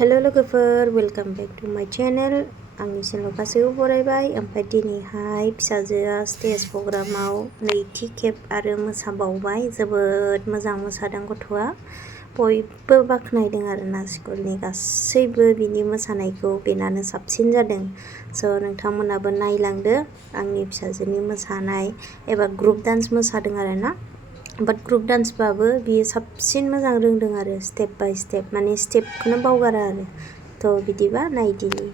Hello' लोगोफोर welcome back to my channel आंनि चेनेलाव गासैबो बरायबाय। ओमफ्राय दिनैहाय फिसाजोआ स्टेज प्रग्रामाव नैथि खेब आरो मोसाबावबाय। जोबोद मोजां मोसादों गथ'आ, बयबो बाख्नायदों आरोना स्कुलनि गासैबो बिनि मोसानायखौ, बेनानो साबसिन जादों। स' नोंथांमोनाबो नायलांदो आंनि फिसाजोनि मोसानाय, एबा ग्रुप डान्स मोसादों आरोना। बाट ग्रुप डान्सबाबो बियो साबसिन मोजां रोंदों आरो स्टेप बाय स्टेप, माने स्टेपखौनो बावगारा आरो। थ' बिदिबा नायदिनि।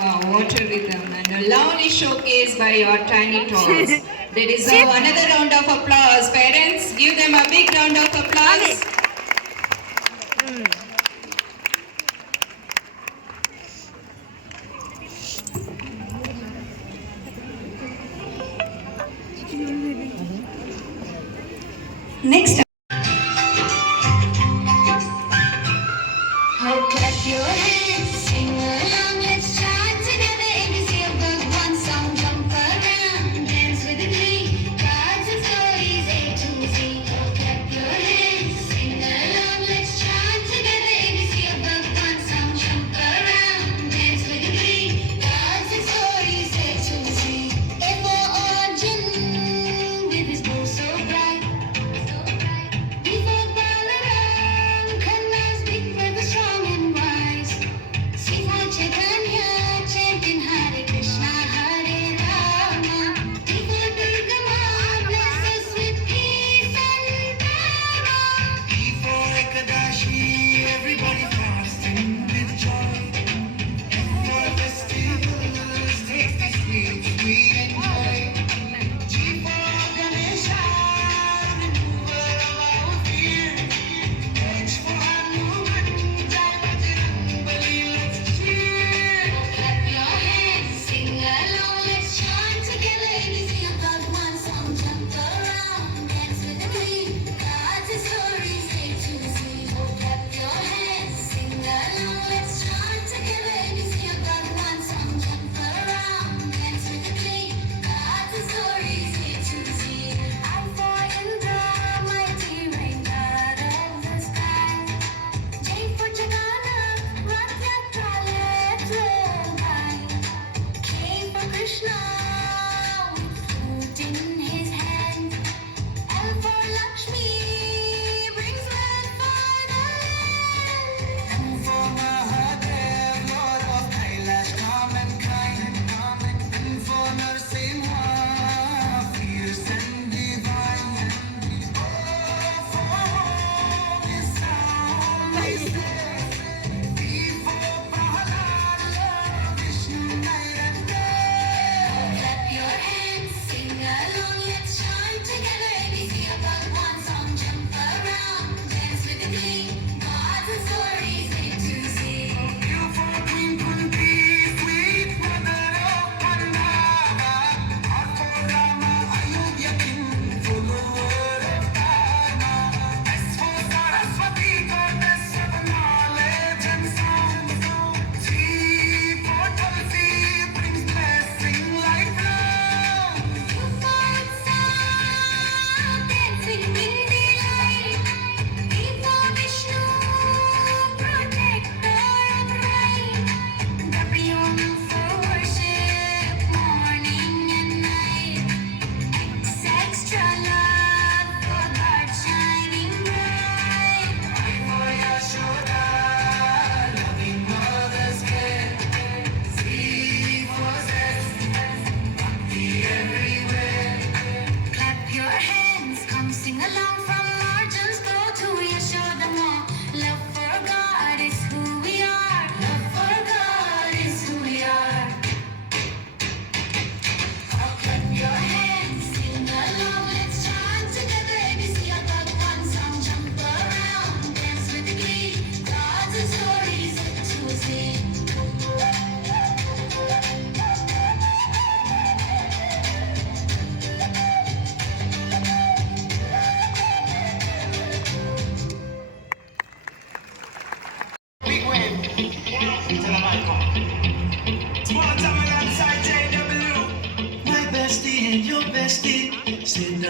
Wow, what a rhythm and a lovely showcase by your tiny tots. They deserve another round of applause. Parents, give them a big round of applause. Next. Clap your hands, sing along, let's chant together. ABC above one song, jump around, dance with the glee. Cards and stories, A to Z. Clap your hands, sing along, let's chant together. ABC above one song, jump around, dance with the glee. Cards and stories, A to Z. A for Arjun, with his bow so bright.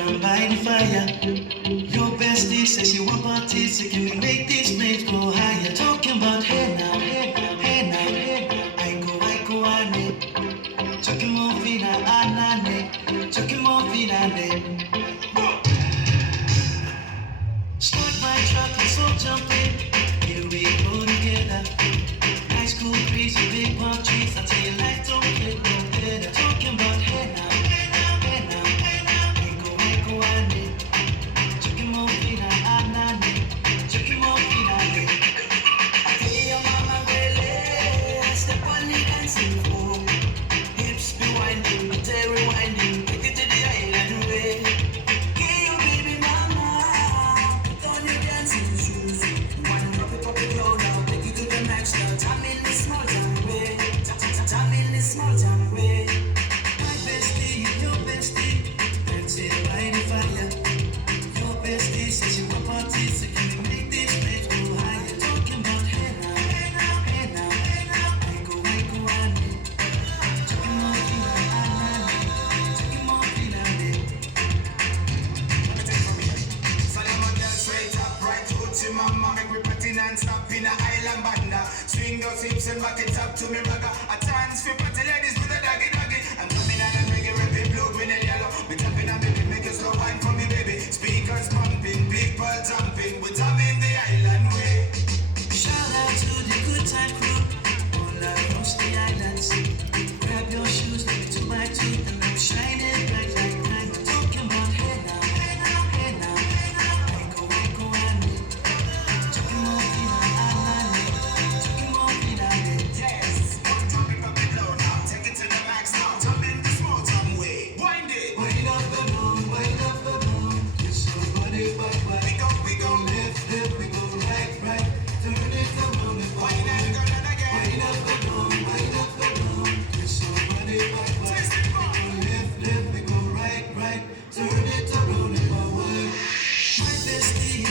down by the fire. Your bestie says she want parties, so can we make these flames go higher? Talking about hey now, hey now, hey now, hey now. I go, ane. Chucking more fina, anane. Chucking more fina, ane. Start my truck, let's all jump in. Here we go together. High school breeze with big palm trees. I tell you, life don't get no better. Talking about hey now, hey now, hey now, hey now. I go, ane. Chucking more fina, anane. Chucking more fina, ane. I tell your mama, well, step on the dancing floor. Hips be winding, but they rewinding. Take it to the island way. Hey, you baby mama, put on your dancing shoes. Wanna pop it low now, take it to the max now. Jam in the small jam way, jam in the small jam way. My bestie, your bestie, dancing by the fire. Your bestie says you want parties, so can we make these flames go higher? Talking about hey now, hey now, hey now, hey now. I go, ane. Chucking more fina, anane. Chucking more fina, ane. Solomon girl straight up, right hoochie mama. Make me party non-stop in a island banda. Swing those hips and back it up to me ragga. A chance for party ladies with a doggy doggy. I'm coming out and reggae rapping, blue, green and yellow. We tapping and baby, make you slow wine for me baby. Speakers pumping, people jumping. We tapping the island way. Shout out to the good time crew all across the islands. Grab your shoes, take it to my tooth, and I'm shining bright like diamond. Talking about hey now, hey now, hey now, hey now. I go, ane. Chucking more fina, anane. Chucking more fina, ane. Yes, one jump it up it low now. Take it to the max now. Jump in the small jam way. Wind it. Wind up the moon, wind up the moon. It's somebody but We go left, left, we go right, right. Turn it around and Wind it again and again. wind up the moon, wind up the moon. It's somebody but Twist it back. left, left, we go right, right. Turn it around and forward. My bestie,